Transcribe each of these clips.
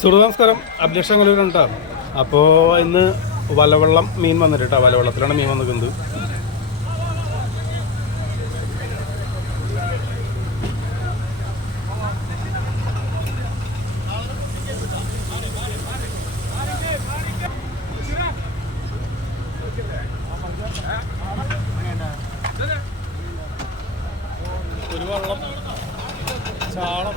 സുഹൃത്ത് നമസ്കാരം. അഭിലാഷ് അങ്ങലൂരുണ്ടോ അപ്പോൾ ഇന്ന് വലവെള്ളം മീൻ വന്നിട്ട്. കേട്ടോ വലവെള്ളത്തിലാണ് മീൻ വന്നിരിക്കുന്നത് ഒരു വള്ളം. ചാളം.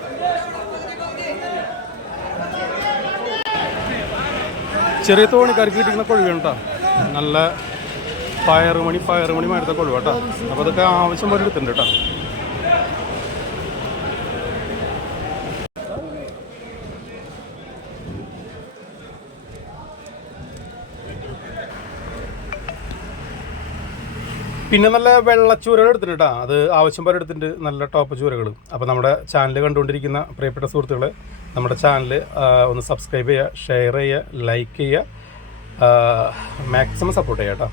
ചെറിയ തോണി കിട്ടുന്ന കൊഴുവാണ് കേട്ടോ നല്ല പയറ് മണി മരുത്ത കൊഴുവ കേട്ടോ അപ്പോൾ അതൊക്കെ ആവശ്യം പോലെ എടുത്തിട്ടുണ്ട് പിന്നെ നല്ല വെള്ളച്ചൂരകൾ എടുത്തിട്ടുണ്ട് കേട്ടോ അത് ആവശ്യം പോലെ എടുത്തിട്ടുണ്ട് നല്ല ടോപ്പ് ചൂരകൾ അപ്പോൾ നമ്മുടെ ചാനൽ കണ്ടുകൊണ്ടിരിക്കുന്ന പ്രിയപ്പെട്ട സുഹൃത്തുക്കളെ നമ്മുടെ ചാനൽ ഒന്ന് സബ്സ്ക്രൈബ് ചെയ്യുക ഷെയർ ചെയ്യുക ലൈക്ക് ചെയ്യുക മാക്സിമം സപ്പോർട്ട് ചെയ്യുക കേട്ടോ